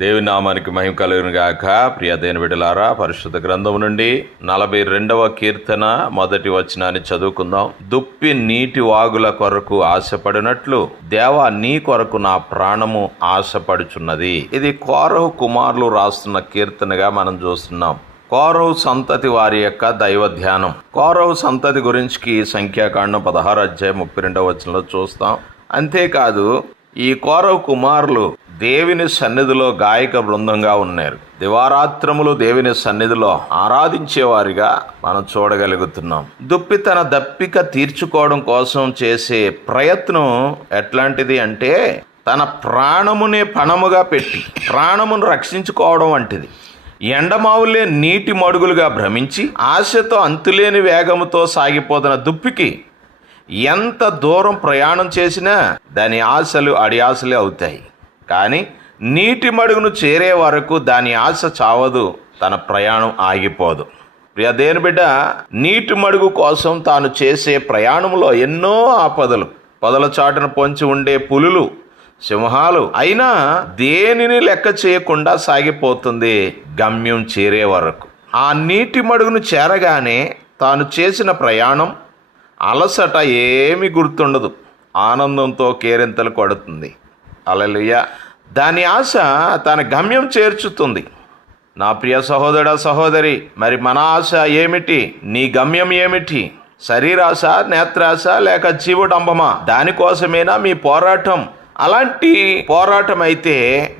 దేవుని నామానికి మహిమ కలుగును గాక. ప్రియ దేవుని బిడ్డలారా, పరిశుద్ధ గ్రంథం నుండి 42వ కీర్తన మొదటి వచనాన్ని చదువుకుందాం. దుప్పి నీటి వాగుల కొరకు ఆశపడినట్లు దేవా నీ కొరకు నా ప్రాణము ఆశపడుచున్నది. ఇది కోరహు కుమారులు రాస్తున్న కీర్తనగా మనం చూస్తున్నాం. కోరహు సంతతి వారి యొక్క దైవ ధ్యానం. కోరహు సంతతి గురించి సంఖ్యాకాండం 16 అధ్యాయం 32వ వచనంలో చూస్తాం. అంతేకాదు ఈ కోరహు కుమారులు దేవుని సన్నిధిలో గాయక బృందంగా ఉన్నారు. దివారాత్రములు దేవుని సన్నిధిలో ఆరాధించేవారిగా మనం చూడగలుగుతున్నాం. దుప్పి తన దప్పిక తీర్చుకోవడం కోసం చేసే ప్రయత్నం ఎట్లాంటిది అంటే, తన ప్రాణమునే పణముగా పెట్టి ప్రాణమును రక్షించుకోవడం వంటిది. ఎండమావులే నీటి మడుగులుగా భ్రమించి ఆశతో అంతులేని వేగముతో సాగిపోతున్న దుప్పికి ఎంత దూరం ప్రయాణం చేసినా దాని ఆశలు అడియాశలే అవుతాయి. కానీ నీటి మడుగును చేరే వరకు దాని ఆశ చావదు, తన ప్రయాణం ఆగిపోదు. ప్రియ దేవుని బిడ్డ, నీటి మడుగు కోసం తాను చేసే ప్రయాణంలో ఎన్నో ఆపదలు, పొదల చాటున పొంచి ఉండే పులులు, సింహాలు అయినా దేనిని లెక్క చేయకుండా సాగిపోతుంది గమ్యం చేరే వరకు. ఆ నీటి మడుగును చేరగానే తాను చేసిన ప్రయాణం అలసట ఏమి గుర్తుండదు, ఆనందంతో కేరింతలు కొడుతుంది. హల్లెలూయా. దాని ఆశ తన గమ్యం చేర్చుతుంది. నా ప్రియ సహోదర సహోదరి, మరి మన ఆశ ఏమిటి? నీ గమ్యం ఏమిటి? శరీరాశ, నేత్రాశ లేక జీవడంబమా? దానికోసమేనా మీ పోరాటం? అలాంటి పోరాటం అయితే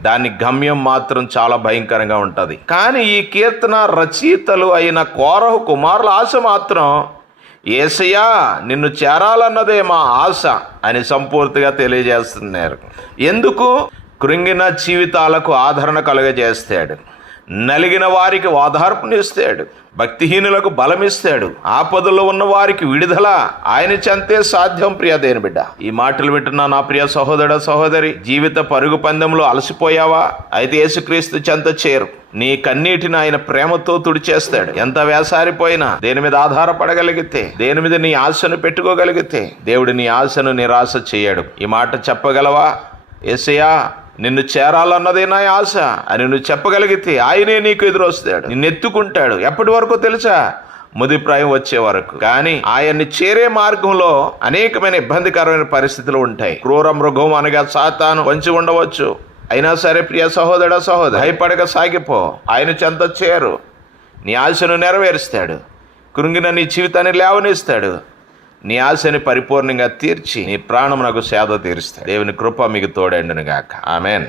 దాని గమ్యం మాత్రం చాలా భయంకరంగా ఉంటుంది. కానీ ఈ కీర్తన రచయితలు అయిన కోరహు కుమారుల ఆశ మాత్రం యేసయ్యా నిన్ను చేరాలన్నదే మా ఆశ అని సంపూర్తిగా తెలియజేస్తున్నారు. ఎందుకు? కృంగిన జీవితాలకు ఆదరణ కలుగజేస్తాడు, నలిగిన వారికి ఓదార్పునిస్తాడు, భక్తిహీనులకు బలమిస్తాడు, ఆపదలో ఉన్న వారికి విడుదల ఆయన చెంతే సాధ్యం. ప్రియ దేవుని బిడ్డ, ఈ మాటలు వింటున్నా నా ప్రియ సహోదర సహోదరి, జీవిత పరుగు పందెంలో అలసిపోయావా? అయితే యేసుక్రీస్తు చెంత చేరు. నీ కన్నీటిని ఆయన ప్రేమతో తుడిచేస్తాడు. ఎంత వేసారిపోయినా దేని మీద ఆధారపడగలిగితే, దేని మీద నీ ఆశను పెట్టుకోగలిగితే దేవుడు నీ ఆశను నిరాశ చేయడు. ఈ మాట చెప్పగలవా? యేసయ్యా నిన్ను చేరాలన్నదే నా ఆశ అని నువ్వు చెప్పగలిగితే ఆయనే నీకు ఎదురొస్తాడు, నిన్ను ఎత్తుకుంటాడు. ఎప్పటి వరకు తెలుసా? ముదిప్రాయం వచ్చే వరకు. కానీ ఆయన్ని చేరే మార్గంలో అనేకమైన ఇబ్బందికరమైన పరిస్థితులు ఉంటాయి. క్రూర మృగం అనగా సాతాను పొంచి ఉండవచ్చు. అయినా సరే ప్రియ సహోదర సహోదరి, భయపడక సాగిపో. ఆయన చెంత చేరు. నీ ఆశను నెరవేరుస్తాడు. కృంగిన నీ జీవితాన్ని లేవనిస్తాడు. నీ ఆశని పరిపూర్ణంగా తీర్చి నీ ప్రాణమునకు సేద తీరుస్తాడు. దేవుని కృప మీకు తోడైండును గాక. ఆమెన్.